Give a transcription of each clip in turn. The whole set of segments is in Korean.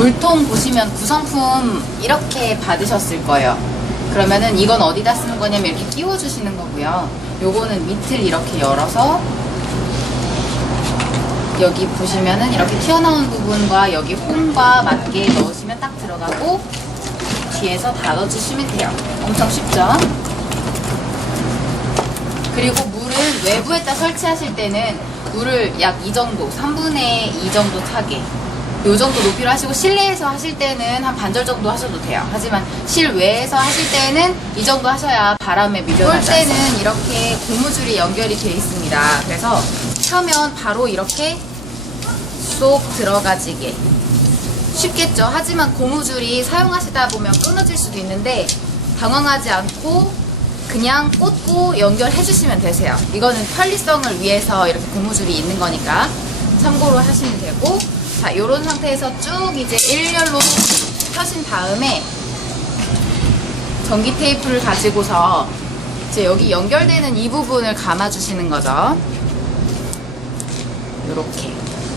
물통 보시면 구성품 이렇게 받으셨을 거예요. 그러면은 이건 어디다 쓰는 거냐면 이렇게 끼워주시는 거고요. 요거는 밑을 이렇게 열어서 여기 보시면은 이렇게 튀어나온 부분과 여기 홈과 맞게 넣으시면 딱 들어가고 뒤에서 닫아주시면 돼요. 엄청 쉽죠? 그리고 물은 외부에다 설치하실 때는 물을 약 이 정도, 3분의 2 정도 차게 요 정도 높이로 하시고, 실내에서 하실 때는 한 반절 정도 하셔도 돼요. 하지만 실외에서 하실 때는 이 정도 하셔야 바람에 밀려나지 않아요. 볼 때는 이렇게 고무줄이 연결이 되어 있습니다. 그래서 펴면 바로 이렇게 쏙 들어가지게 쉽겠죠. 하지만 고무줄이 사용하시다 보면 끊어질 수도 있는데 당황하지 않고 그냥 꽂고 연결해 주시면 되세요. 이거는 편리성을 위해서 이렇게 고무줄이 있는 거니까 참고로 하시면 되고, 자, 요런 상태에서 쭉 이제 일렬로 펴신 다음에 전기 테이프를 가지고서 이제 여기 연결되는 이 부분을 감아 주시는 거죠. 요렇게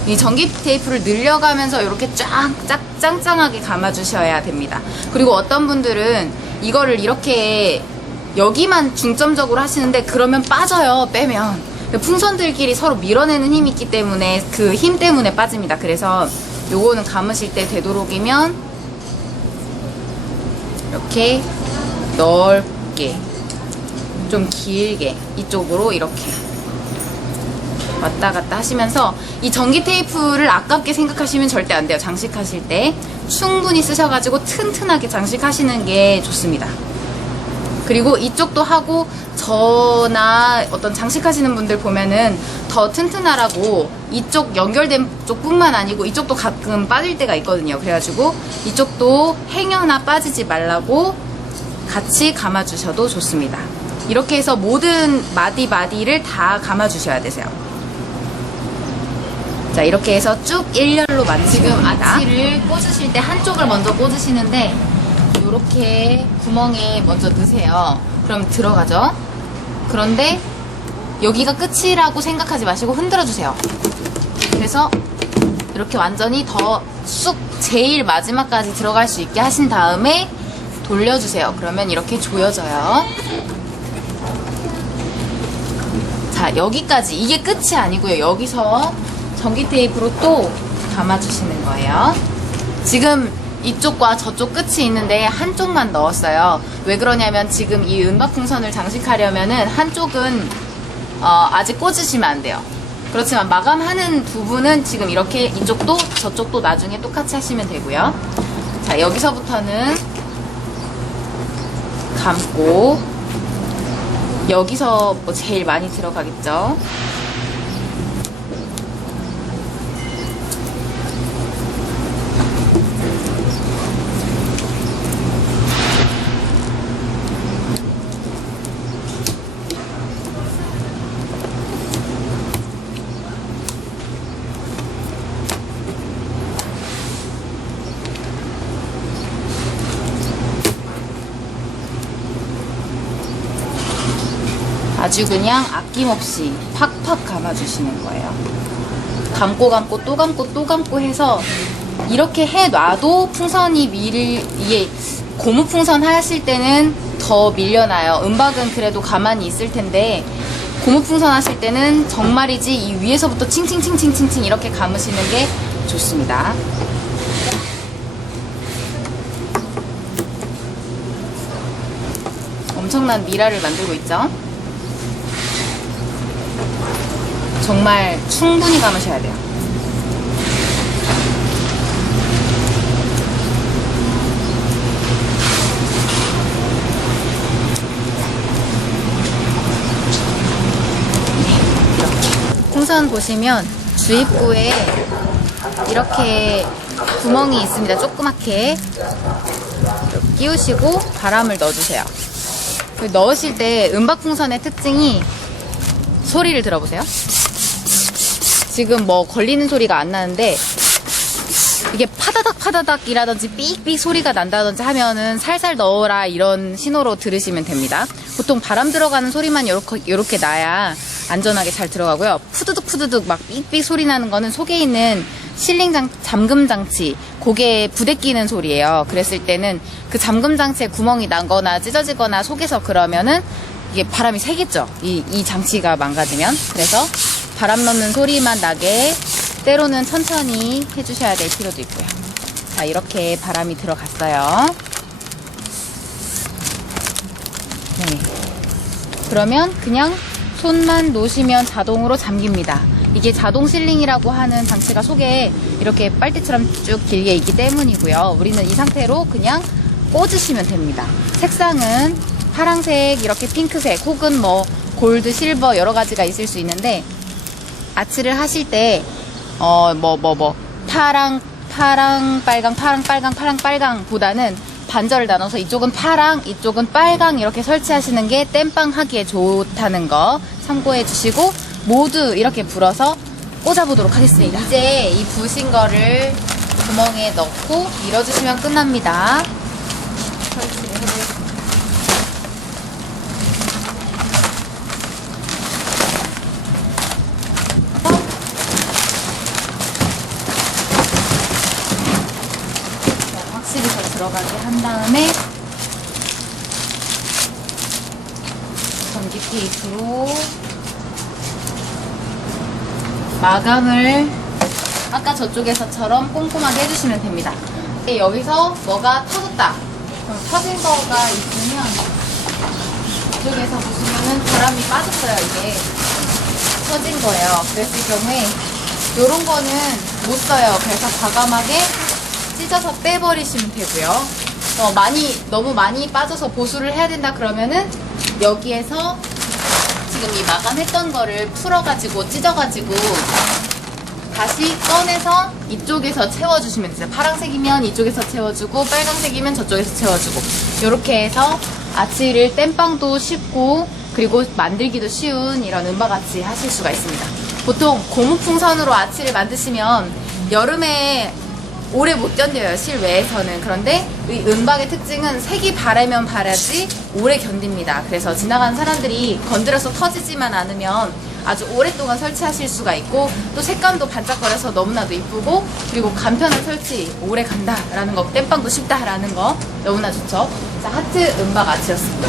이 전기 테이프를 늘려가면서 이렇게 짱짱하게 감아 주셔야 됩니다. 그리고 어떤 분들은 이거를 이렇게 여기만 중점적으로 하시는데 그러면 빠져요. 빼면 풍선들끼리 서로 밀어내는 힘이 있기 때문에 그 힘 때문에 빠집니다. 그래서 요거는 감으실 때 되도록이면 이렇게 넓게 좀 길게 이쪽으로 이렇게 왔다 갔다 하시면서, 이 전기 테이프를 아깝게 생각하시면 절대 안 돼요. 장식하실 때 충분히 쓰셔가지고 튼튼하게 장식하시는 게 좋습니다. 그리고 이쪽도 하고, 저나 어떤 장식하시는 분들 보면은 더 튼튼하라고 이쪽 연결된 쪽뿐만 아니고 이쪽도 가끔 빠질 때가 있거든요. 그래가지고 이쪽도 행여나 빠지지 말라고 같이 감아 주셔도 좋습니다. 이렇게 해서 모든 마디를 다 감아 주셔야 되세요. 자, 이렇게 해서 쭉 일렬로 만드시면 됩니다. 지금 아치를 꽂으실 때 한쪽을 먼저 꽂으시는데 이렇게 구멍에 먼저 넣으세요. 그럼 들어가죠. 그런데 여기가 끝이라고 생각하지 마시고 흔들어 주세요. 그래서 이렇게 완전히 더 쑥 제일 마지막까지 들어갈 수 있게 하신 다음에 돌려주세요. 그러면 이렇게 조여져요. 자, 여기까지. 이게 끝이 아니고요. 여기서 전기 테이프로 또 감아주시는 거예요. 지금 이쪽과 저쪽 끝이 있는데 한쪽만 넣었어요. 왜 그러냐면 지금 이 은박풍선을 장식하려면은 한쪽은 아직 꽂으시면 안 돼요. 그렇지만 마감하는 부분은 지금 이렇게 이쪽도 저쪽도 나중에 똑같이 하시면 되고요. 자, 여기서부터는 감고, 여기서 뭐 제일 많이 들어가겠죠. 아주 그냥 아낌없이 팍팍 감아주시는 거예요. 감고 감고 또 감고 또 감고 해서 이렇게 해놔도 풍선이 이게 고무 풍선 하실 때는 더 밀려나요. 은박은 그래도 가만히 있을 텐데 고무 풍선 하실 때는 정말이지 이 위에서부터 칭칭칭칭칭칭 이렇게 감으시는 게 좋습니다. 엄청난 미라를 만들고 있죠. 정말 충분히 감으셔야 돼요. 풍선 보시면 주입구에 이렇게 구멍이 있습니다. 조그맣게 끼우시고 바람을 넣어주세요. 넣으실 때 은박풍선의 특징이, 소리를 들어보세요. 지금 뭐 걸리는 소리가 안 나는데 이게 파다닥이라든지 삑삑 소리가 난다든지 하면은 살살 넣어라 이런 신호로 들으시면 됩니다. 보통 바람 들어가는 소리만 요렇게 나야 안전하게 잘 들어가고요. 푸드득 막 삑삑 소리 나는 거는 속에 있는 잠금 장치, 고개에 부대 끼는 소리예요. 그랬을 때는 그 잠금 장치에 구멍이 나거나 찢어지거나 속에서 그러면은 이게 바람이 새겠죠. 이 장치가 망가지면. 그래서 바람 넣는 소리만 나게 때로는 천천히 해주셔야 될 필요도 있고요. 자, 이렇게 바람이 들어갔어요. 네. 그러면 그냥 손만 놓으시면 자동으로 잠깁니다. 이게 자동 실링이라고 하는 장치가 속에 이렇게 빨대처럼 쭉 길게 있기 때문이고요. 우리는 이 상태로 그냥 꽂으시면 됩니다. 색상은 파란색, 이렇게 핑크색, 혹은 뭐 골드, 실버 여러 가지가 있을 수 있는데, 아치를 하실 때 파랑, 빨강 보다는 반절을 나눠서 이쪽은 파랑, 이쪽은 빨강 이렇게 설치하시는 게 땜빵 하기에 좋다는 거 참고해 주시고, 모두 이렇게 불어서 꽂아보도록 하겠습니다. 이제 이 부신 거를 구멍에 넣고 밀어주시면 끝납니다. 설치를 해보겠습니다. 확실히 더 들어가게 한 다음에 전기 테이프로 마감을 아까 저쪽에서처럼 꼼꼼하게 해주시면 됩니다. 여기서 뭐가 터졌다. 그럼 터진 거가 있으면 이쪽에서 보시면은 바람이 빠졌어요. 이게 터진 거예요. 그랬을 경우에 이런 거는 못 써요. 그래서 과감하게 찢어서 빼버리시면 되고요. 너무 많이 빠져서 보수를 해야 된다 그러면은 여기에서 지금 이 마감했던 거를 풀어가지고 찢어가지고 다시 꺼내서 이쪽에서 채워주시면 돼요. 파란색이면 이쪽에서 채워주고 빨간색이면 저쪽에서 채워주고, 이렇게 해서 아치를 땜빵도 쉽고 그리고 만들기도 쉬운 이런 은바가치 하실 수가 있습니다. 보통 고무풍선으로 아치를 만드시면 여름에 오래 못 견뎌요, 실외에서는. 그런데 이 은박의 특징은 색이 바래면 바래지 오래 견딥니다. 그래서 지나가는 사람들이 건드려서 터지지만 않으면 아주 오랫동안 설치하실 수가 있고, 또 색감도 반짝거려서 너무나도 이쁘고, 그리고 간편한 설치, 오래 간다라는 거, 땜빵도 쉽다라는 거 너무나 좋죠. 자, 하트 은박 아치였습니다.